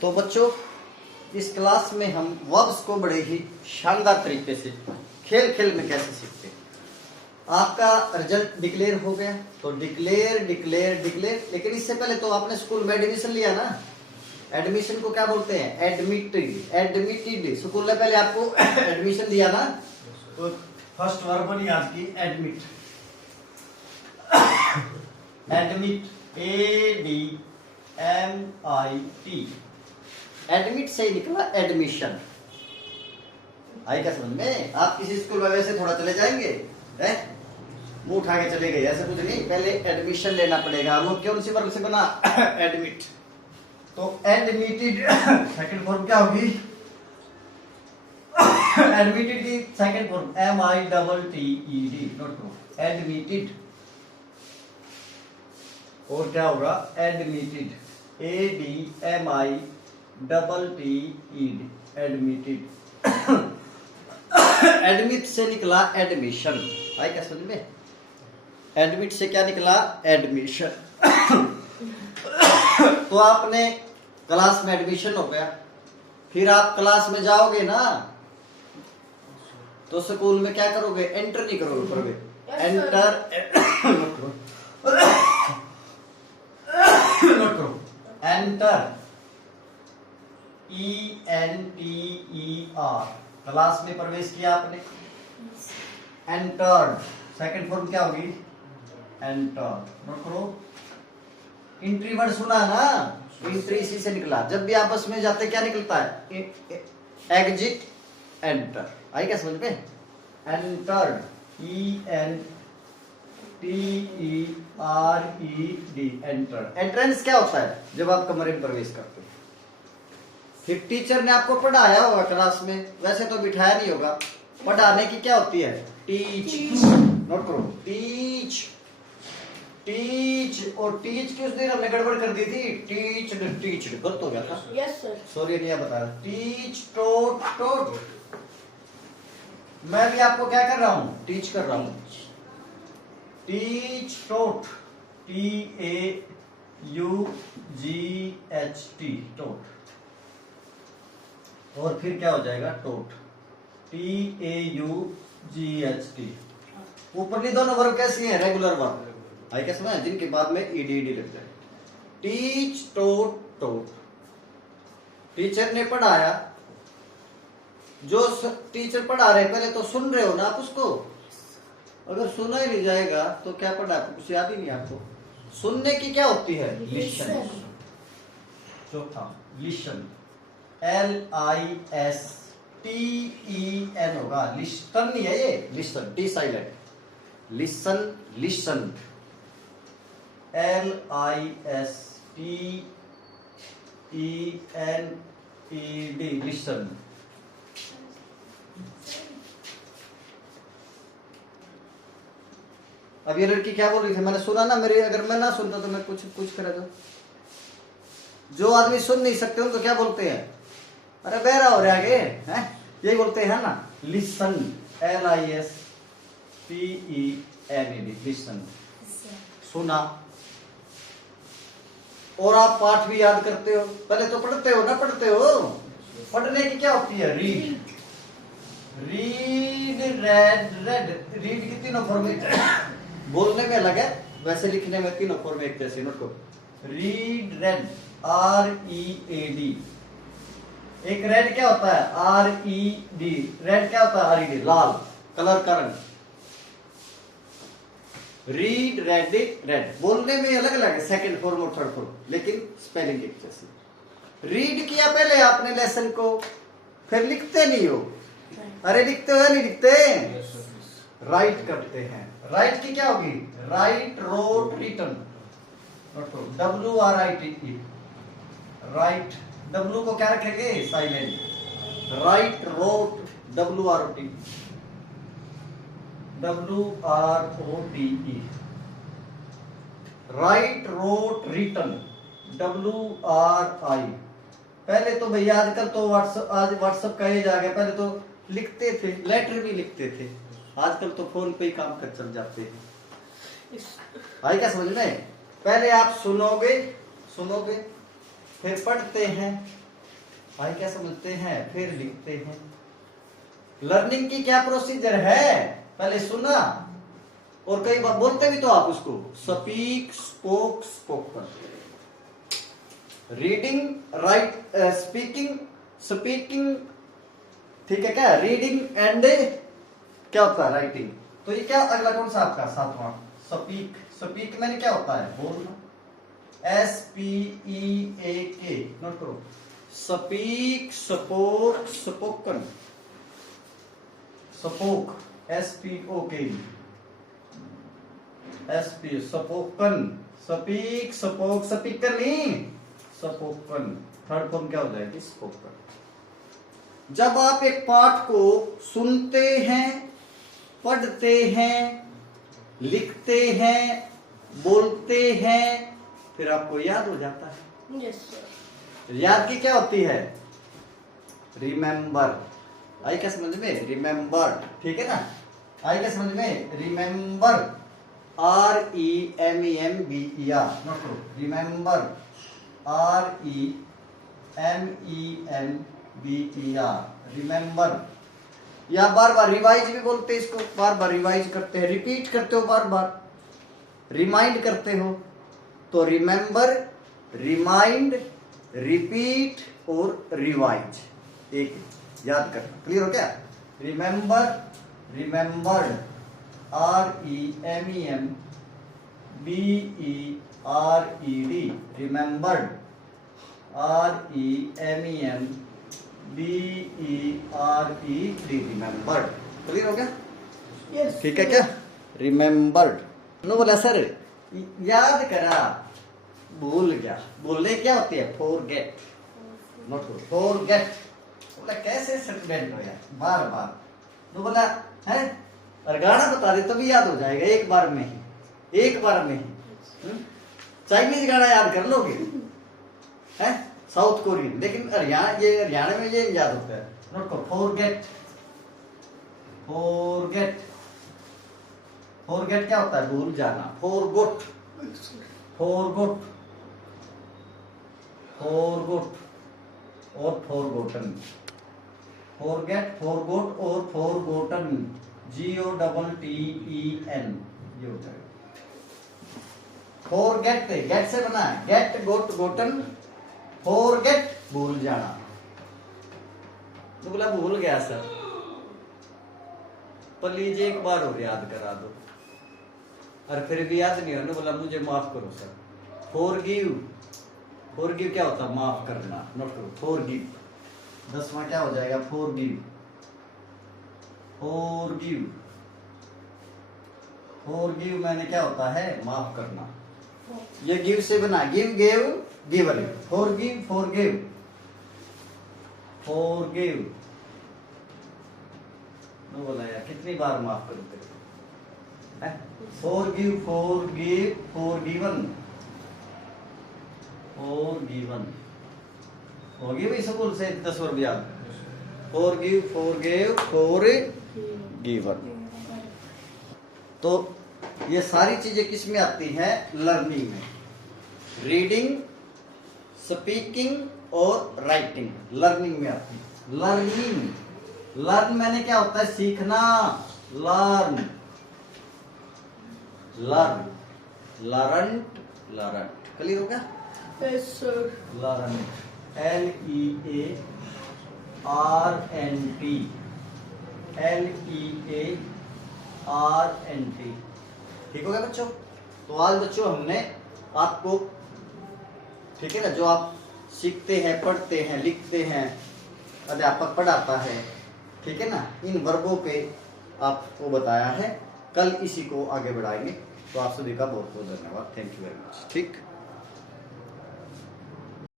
तो बच्चों, इस क्लास में हम वर्ब्स को बड़े ही शानदार तरीके से खेल खेल में कैसे सीखते हैं। आपका रिजल्ट डिक्लेयर हो गया, तो डिक्लेयर डिक्लेयर डिक्लेयर, लेकिन इससे पहले तो आपने स्कूल में एडमिशन लिया ना। एडमिशन को क्या बोलते हैं? एडमिटेड। एडमिटेड स्कूल ने पहले आपको एडमिशन दिया ना, तो फर्स्ट वर्ब बनी आज की एडमिट। Admit, ADMIT। एडमिट से निकला एडमिशन। आई क्या समझ में? आप किसी स्कूल में वैसे थोड़ा चले जाएंगे, मुंह उठा के चले गए, ऐसे कुछ नहीं, पहले एडमिशन लेना पड़ेगा। वो कौन सी वर्ब से बना? एडमिट। तो एडमिटेड सेकंड फॉर्म क्या होगी? एडमिटेड की सेकंड फॉर्म MITTED, नोट करो, एडमिटेड। और क्या होगा? Admitted, ADMITTED, admitted. एडमिट से निकला एडमिशन। आई क्या समझ में? एडमिट से क्या निकला? एडमिशन। तो आपने क्लास में एडमिशन हो गया, फिर आप क्लास में जाओगे ना, तो स्कूल में क्या करोगे? एंटर नहीं करोगे, एंटर नोट करो, एंटर, ENTER, क्लास में प्रवेश किया आपने, एंटर्ड। सेकंड फॉर्म क्या होगी? एंटर, नोट करो। इंट्री वर्ड सुना ना, इंट्री इसी से निकला। जब भी आप बस में जाते क्या निकलता है? Exit, enter. आई क्या समझ में? Entered, ENTERED, enter. एंट्रेंस क्या होता है? जब आप कमरे में प्रवेश करते हो। फिर टीचर ने आपको पढ़ाया होगा क्लास में, वैसे तो बिठाया नहीं होगा। पढ़ाने की क्या होती है? टीच, नोट करो, टीच। टीच और टीच की उस दिन हमने गड़बड़ कर दी थी, टीच टीच गलत हो गया था। Yes sir. सॉरी, नहीं बता रहा। टीच, टोट टोट। मैं भी आपको क्या कर रहा हूं? टीच कर रहा हूं। टीच, टोट, TAUGHT, टोट। और फिर क्या हो जाएगा? टोट, TAUGHT। ऊपरली दोनों वर्ब कैसी हैं? Regular verb. आई क्या समझ? जिनके बाद में EDD लग जाए। टीच, टोट टोट। टीचर ने पढ़ाया। जो टीचर पढ़ा रहे, पहले तो सुन रहे हो ना आप उसको। अगर सुना ही नहीं जाएगा तो क्या पढ़ा? कुछ याद ही नहीं आपको। सुनने की क्या होती है? लिसन। चौथा, लिसन, LISTEN होगा। लिस्टन नहीं है ये, listen, T silent. Listen, listen, LISTENED, listen. अब ये लड़की क्या बोल रही थी? मैंने सुना ना, मेरे अगर मैं ना सुनता तो मैं कुछ करा दो। जो आदमी सुन नहीं सकते उनको क्या बोलते हैं? अरे बहरा हो रहा है हैं, यही बोलते हैं ना, लिसन, LISTENED, लिसन, सुना। और आप पाठ भी याद करते हो, पहले तो पढ़ते हो ना, पढ़ते हो। पढ़ने की क्या होती है? Read, read, red, red. Read की तीनों फॉर्म बोलने में अलग है, वैसे लिखने में तीनों फॉर्म एक जैसे। नोट को, रीड, रेड, READ। एक रेड क्या होता है? RED। रेड क्या होता है? RED, लाल, कलर का रंग। Read, red, red. बोलने में अलग अलग है, सेकंड फॉर्म और थर्ड फॉर्म, लेकिन स्पेलिंग एक जैसी। रीड किया पहले आपने लेसन को, फिर लिखते नहीं हो। अरे लिखते हो या नहीं लिखते? राइट करते हैं। राइट की क्या होगी? Write, wrote, written, WRITE, write. W को क्या रखेंगे? Silent. Write, wrote, WROTE, write, wrote, written, WRI। पहले तो भैया आजकल तो व्हाट्सएप का एज आ गया, पहले तो लिखते थे, लेटर भी लिखते थे। आजकल तो फोन पे ही काम कर चल जाते हैं। आई क्या समझ में? पहले आप सुनोगे, फिर पढ़ते हैं, आई क्या समझते हैं, फिर लिखते हैं। लर्निंग की क्या प्रोसीजर है, पहले सुना और कई बार बोलते भी तो आप उसको speak, spoke, spoken. Reading, right, speaking, speaking, ठीक है क्या, रीडिंग एंड क्या होता है, राइटिंग। तो ये क्या अगला कौन सा आपका सातवां, स्पीक। स्पीक मैंने क्या होता है, बोलना, SPEAK, नोट करो। Speak, spoke, spoken, spoke, SPOK, spoken, speak, spoke, speaker नहीं, स्पोकन। थर्ड फॉर्म क्या हो जाएगी, स्पोकन। जब आप एक पाठ को सुनते हैं, पढ़ते हैं, लिखते हैं, बोलते हैं, फिर आपको याद हो जाता है। Yes sir. याद की क्या होती है, रिमेम्बर। आई क्या समझ में, रिमेम्बर, ठीक है ना। आई क्या समझ में, रिमेम्बर, REMEMBER, नोट करो, रिमेम्बर, REMEMBER, रिमेम्बर। या बार बार रिवाइज भी बोलते हैं इसको, बार बार रिवाइज करते हैं, रिपीट करते हो, बार बार रिमाइंड करते हो। तो रिमेम्बर, रिमाइंड, रिपीट और रिवाइज, एक याद करना। क्लियर हो क्या, remember, remembered, REMEMBERED, remembered, REMEMBERED, remembered. Clear हो गया, यस। ठीक है क्या, रिमेम्बर्ड। नो बोला सर याद करा, भूल गया, बोलने क्या होती है, फॉरगेट, नोट करो, फॉरगेट। बोला कैसे स्टूडेंट हो यार, बार बार तो बोला है, और गाना बता दे तभी याद हो जाएगा, एक बार में ही, एक बार में ही। चाइनीज गाना याद कर लोगे, है साउथ कोरियन, लेकिन हरियाणा में ये याद होता है। नोट करो, फॉरगेट, फॉरगेट, फॉरगेट क्या होता है, भूल जाना, फॉरगॉट, फॉरगॉट, फॉरगॉट और फॉरगॉटन। फॉरगेट, फॉरगॉट और फॉरगॉटन, GOTTEN, ये होता है। फॉरगेट, गेट से बना है, गेट, गोट, गोटन, फॉरगेट, भूल जाना। तो बोला भूल गया सर, प्लीज एक बार और याद करा दो, और फिर भी याद नहीं होने, बोला मुझे माफ करो सर। फॉरगिव, फॉरगिव क्या होता है, माफ करना, नोट करो, फॉरगिव। 10वां क्या हो जाएगा, फॉरगिव, फॉरगिव, फॉरगिव मैंने क्या होता है, माफ करना। ये गिव से बना, give, gave, given, forgive, forgive, forgive. No बोला यार, कितनी बार माफ करूं तेरे को, forgive, forgive, forgiven, forgiven, forgive इस स्कूल से 10 बार भी याद, फॉरगिव, फॉरगिव, फॉरगिवन। तो ये सारी चीजें किस में आती हैं, लर्निंग में। रीडिंग, स्पीकिंग और राइटिंग लर्निंग में आती है। लर्निंग, लर्न मैंने क्या होता है, सीखना, लर्न, लर्न, लर्नट, लर्नट। क्लियर हो गया, यस सर। लर्नट, LEARNT, LEARNT। ठीक हो गया बच्चों। तो आज बच्चों हमने आपको, ठीक है ना, जो आप सीखते हैं, पढ़ते हैं, लिखते हैं, अध्यापक पढ़ाता है, ठीक है ना, इन वर्गों पे आपको बताया है। कल इसी को आगे बढ़ाएंगे। तो आप सभी का बहुत बहुत धन्यवाद, थैंक यू वेरी मच। ठीक।